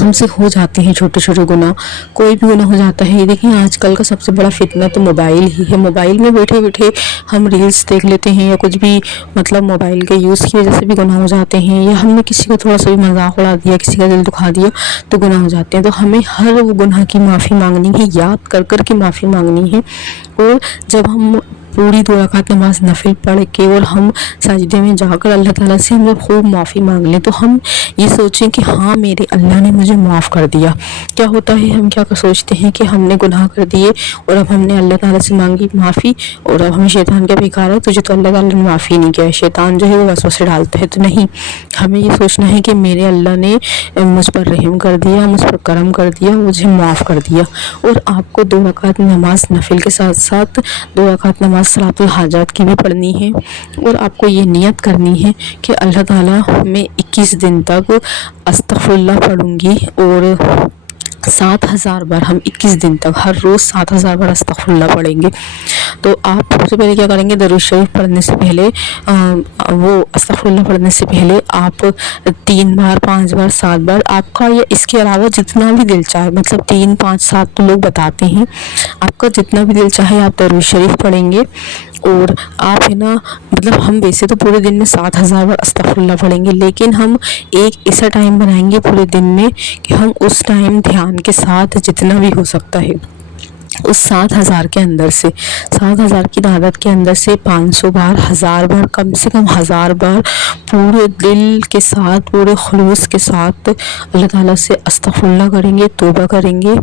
ہم سے ہو جاتے ہیں چھوٹے چھوٹے گناہ، کوئی بھی گناہ ہو جاتا ہے۔ یہ دیکھیں آج کل کا سب سے بڑا فتنہ تو موبائل ہی ہے، موبائل میں بیٹھے بیٹھے ہم ریلز دیکھ لیتے ہیں یا کچھ بھی، مطلب موبائل کے یوز کی وجہ سے بھی گناہ ہو جاتے ہیں، یا ہم نے کسی کو تھوڑا سا بھی مذاق اڑا دیا، کسی کا دل دکھا دیا تو گناہ ہو جاتے ہیں۔ تو ہمیں ہر وہ گناہ کی معافی مانگنی ہے، یاد کر کر کے معافی مانگنی ہے۔ اور جب ہم پوری 2 رکعت نماز نفل پڑھ کے اور ہم سجدے میں جا کر اللہ تعالیٰ سے ہم جب خوب معافی مانگ لیں تو ہم یہ سوچیں کہ ہاں میرے اللہ نے مجھے معاف کر دیا۔ کیا ہوتا ہے، ہم کیا سوچتے ہیں کہ ہم نے گناہ کر دیے اور اب ہم نے اللہ تعالیٰ سے مانگی معافی اور اب ہمیں شیطان کا بھیکار ہے، تجھے تو اللہ تعالیٰ نے معافی نہیں کیا ہے۔ شیطان جو ہے وہ وسوسے ڈالتا ہے، تو نہیں، ہمیں یہ سوچنا ہے کہ میرے اللہ نے مجھ پر رحم کر دیا، مجھ پر کرم کر دیا، مجھے معاف کر دیا۔ اور آپ کو 2 رکعت نماز نفل کے ساتھ ساتھ 2 رکعت نماز صلاۃ الحاجات کی بھی پڑھنی ہے، اور آپ کو یہ نیت کرنی ہے کہ اللہ تعالیٰ میں 21 دن تک استغفر اللہ پڑھوں گی، اور 7000 بار ہم 21 دن تک ہر روز 7000 بار استغفر اللہ پڑھیں گے۔ تو آپ سب سے پہلے کیا کریں گے، درود شریف پڑھنے سے پہلے وہ استغفر اللہ پڑھنے سے پہلے آپ 3 بار 5 بار 7 بار آپ کا، یا اس کے علاوہ جتنا بھی دل چاہے، مطلب 3 5 7 تو لوگ بتاتے ہیں، آپ کا جتنا بھی دل چاہے آپ درود شریف پڑھیں گے۔ اور آپ ہے نا، مطلب ہم ویسے تو پورے دن میں 7000 بار استغفر اللہ پڑھیں گے، لیکن ہم ایک ایسا ٹائم بنائیں گے پورے دن میں کہ ہم اس ٹائم دھیان کے ساتھ جتنا بھی ہو سکتا ہے اس 7000 کے اندر سے، 7000 کی تعداد کے اندر سے 500 بار، 1000 بار، کم سے کم 1000 بار پورے دل کے ساتھ، پورے خلوص کے ساتھ اللہ تعالیٰ سے استغفر اللہ کریں گے، توبہ کریں گے۔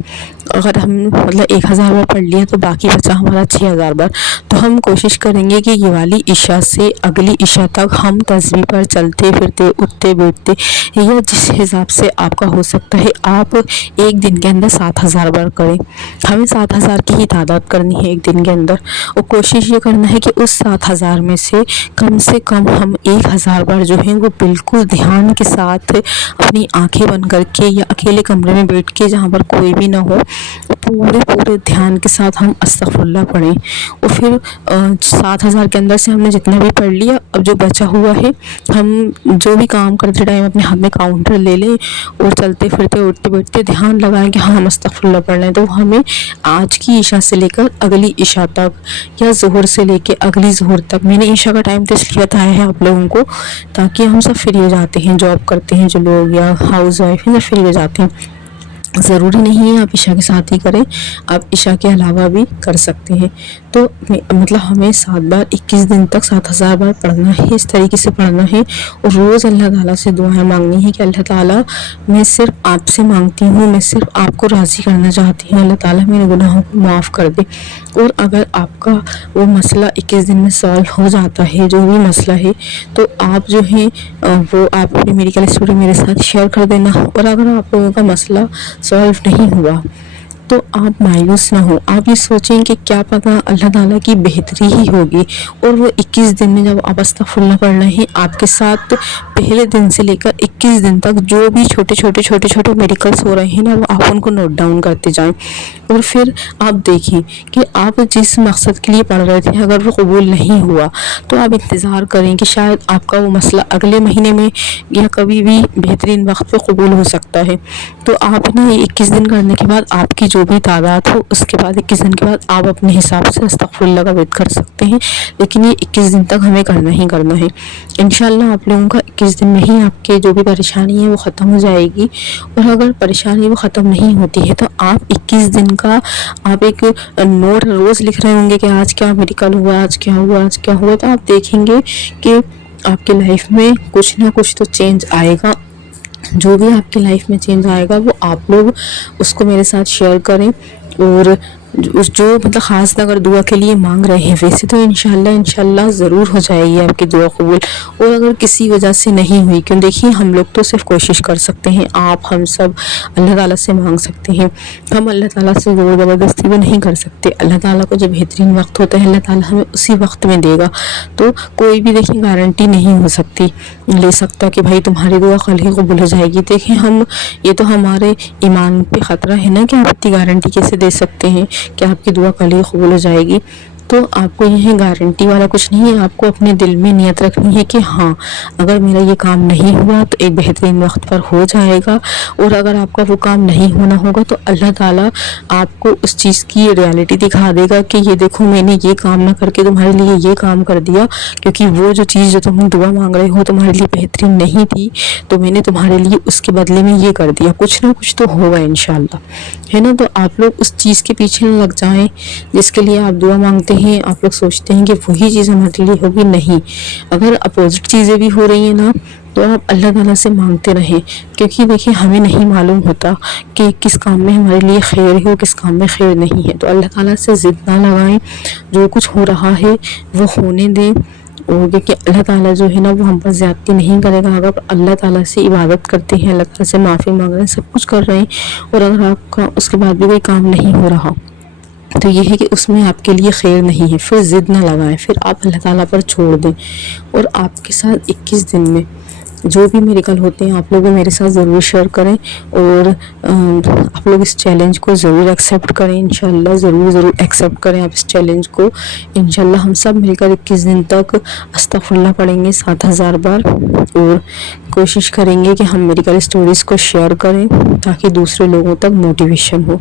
اگر ہم مطلب 1000 بار پڑھ لیا تو باقی بچا ہمارا 6000 بار، تو ہم کوشش کریں گے کہ یہ والی عشاء سے اگلی عشاء تک ہم تسبیح پر چلتے پھرتے، اٹھتے بیٹھتے، یا جس حساب سے آپ کا ہو سکتا ہے آپ ایک دن کے اندر 7000 بار کریں۔ ہمیں 7000 کی ہی تعداد کرنی ہے ایک دن کے اندر، اور کوشش یہ کرنا ہے کہ اس 7000 میں سے کم ہم 1000 بار جو ہیں وہ بالکل دھیان کے ساتھ اپنی آنکھیں بند کر کے یا اکیلے کمرے میں بیٹھ کے جہاں پر کوئی بھی نہ ہو، پورے دھیان کے ساتھ ہم استغفر اللہ پڑھیں۔ اور پھر 7000 کے اندر سے ہم نے جتنا بھی پڑھ لیا، اب جو بچا ہوا ہے ہم جو بھی کام کرتے ٹائم اپنے ہاتھ میں کاؤنٹر لے لیں اور چلتے پھرتے اٹھتے بیٹھتے دھیان لگائیں کہ ہاں ہم استغفر اللہ پڑھ رہے ہیں۔ تو ہمیں آج کی عشاء سے لے کر اگلی عشاء تک، یا ظہر سے لے کے اگلی ظہر تک، میں نے عشاء کا ٹائم تو اس لیے بتایا ہے آپ لوگوں کو تاکہ ہم سب فری ہو جاتے ہیں، جاب کرتے ہیں جو لوگ یا ہاؤس وائف ہیں، سب فری ہو جاتے ہیں۔ ضروری نہیں ہے آپ عشاء کے ساتھ ہی کریں، آپ عشاء کے علاوہ بھی کر سکتے ہیں۔ تو مطلب ہمیں 7 بار 21 دن تک 7000 بار پڑھنا ہے، اس طریقے سے پڑھنا ہے، اور روز اللہ تعالیٰ سے دعائیں مانگنی ہے کہ اللہ تعالیٰ میں صرف آپ سے مانگتی ہوں، میں صرف آپ کو راضی کرنا چاہتی ہوں، اللہ تعالیٰ میرے گناہوں کو معاف کر دے۔ اور اگر آپ کا وہ مسئلہ 21 دن میں سالو ہو جاتا ہے، جو بھی مسئلہ ہے، تو آپ جو ہیں وہ آپ اپنی میڈیکل اسٹوری میرے ساتھ شیئر کر دینا۔ اور اگر آپ لوگوں کا مسئلہ سالو نہیں ہوا تو آپ مایوس نہ ہو، آپ یہ سوچیں کہ کیا پتہ اللہ تعالیٰ کی بہتری ہی ہوگی، اور وہ 21 دن میں جب آپ استغفر اللہ پڑھ رہے ہیں، آپ کے ساتھ پہلے دن سے لے کر 21 دن تک جو بھی چھوٹے میڈیکلز ہو رہے ہیں نا، وہ آپ ان کو نوٹ ڈاؤن کرتے جائیں، اور پھر آپ دیکھیں کہ آپ جس مقصد کے لیے پڑھ رہے تھے اگر وہ قبول نہیں ہوا تو آپ انتظار کریں کہ شاید آپ کا وہ مسئلہ اگلے مہینے میں یا کبھی بھی بہترین وقت پہ قبول ہو سکتا ہے۔ تو آپ نے 21 دن کرنے کے بعد آپ کی جو بھی تعداد ہو، اس کے بعد 21 دن کے بعد آپ اپنے حساب سے استغفر اللہ کا ورد کر سکتے ہیں، لیکن یہ 21 دن تک ہمیں کرنا ہی کرنا ہے۔ انشاءاللہ آپ لوگوں کا 21 دن میں ہی آپ کے جو بھی پریشانی ہے وہ ختم ہو جائے گی، اور اگر پریشانی وہ ختم نہیں ہوتی ہے تو آپ 21 دن کا آپ ایک نوٹ روز لکھ رہے ہوں گے کہ آج کیا میڈیکل ہوا، آج کیا ہوا، آج کیا ہوا، تو آپ دیکھیں گے کہ آپ کی لائف میں کچھ نہ کچھ تو چینج آئے گا۔ جو بھی آپ کی لائف میں چینج آئے گا وہ آپ لوگ اس کو میرے ساتھ شیئر کریں، اور جو مطلب خاص اگر دعا کے لیے مانگ رہے ہیں، ویسے تو انشاءاللہ ضرور ہو جائے گی آپ کی دعا قبول، اور اگر کسی وجہ سے نہیں ہوئی، کیوں دیکھیے ہم لوگ تو صرف کوشش کر سکتے ہیں، آپ ہم سب اللہ تعالیٰ سے مانگ سکتے ہیں، ہم اللہ تعالیٰ سے زور زبردستی بھی نہیں کر سکتے۔ اللہ تعالیٰ کو جب بہترین وقت ہوتا ہے اللہ تعالیٰ ہمیں اسی وقت میں دے گا، تو کوئی بھی دیکھیں گارنٹی نہیں ہو سکتی لے سکتا کہ بھائی تمہاری دعا کل ہی قبول ہو جائے گی۔ دیکھیں یہ تو ہمارے ایمان پہ خطرہ ہے نا کہ آپ اتنی گارنٹی کیسے دے سکتے ہیں کہ آپ کی دعا کل ہی قبول ہو جائے گی۔ تو آپ کو یہ گارنٹی والا کچھ نہیں ہے، آپ کو اپنے دل میں نیت رکھنی ہے کہ ہاں اگر میرا یہ کام نہیں ہوا تو ایک بہترین وقت پر ہو جائے گا، اور اگر آپ کا وہ کام نہیں ہونا ہوگا تو اللہ تعالیٰ آپ کو اس چیز کی ریالٹی دکھا دے گا کہ یہ دیکھو میں نے یہ کام نہ کر کے تمہارے لیے یہ کام کر دیا، کیونکہ وہ جو چیز جو تم دعا مانگ رہے ہو تمہارے لیے بہترین نہیں تھی، تو میں نے تمہارے لیے اس کے بدلے میں یہ کر دیا، کچھ نہ کچھ تو ہوگا انشاءاللہ، ہے نا۔ تو آپ لوگ اس چیز کے پیچھے نہ لگ جائیں جس کے لیے آپ دعا مانگتے ہیں، آپ لوگ سوچتے ہیں کہ وہی چیز ہمارے لیے ہوگی، نہیں، اگر اپوزٹ چیزیں بھی ہو رہی ہیں نا تو آپ اللہ تعالیٰ سے مانگتے رہیں، کیونکہ دیکھیں ہمیں نہیں معلوم ہوتا کہ کس کام میں ہمارے لیے خیر ہے اور کس کام میں خیر نہیں ہے، تو اللہ تعالیٰ سے ضد نہ لگائیں، جو کچھ ہو رہا ہے وہ ہونے دیں، اور دیکھیں اللہ تعالیٰ جو ہے نا وہ ہم پر زیادتی نہیں کرے گا۔ اگر اللہ تعالیٰ سے عبادت کرتے ہیں، اللہ تعالیٰ سے معافی مانگ رہے ہیں، سب کچھ کر رہے ہیں، اور اگر آپ کا اس کے بعد بھی کوئی کام نہیں ہو رہا تو یہ ہے کہ اس میں آپ کے لیے خیر نہیں ہے، پھر ضد نہ لگائیں، پھر آپ اللہ تعالیٰ پر چھوڑ دیں، اور آپ کے ساتھ 21 دن میں جو بھی میریکل ہوتے ہیں آپ لوگ میرے ساتھ ضرور شیئر کریں، اور آپ لوگ اس چیلنج کو ضرور ایکسیپٹ کریں، انشاءاللہ ضرور ایکسیپٹ کریں آپ اس چیلنج کو، انشاءاللہ ہم سب مل کر 21 دن تک استغفراللہ پڑھیں گے 7000 بار، اور کوشش کریں گے کہ ہم میریکل اسٹوریز کو شیئر کریں تاکہ دوسرے لوگوں تک موٹیویشن ہو۔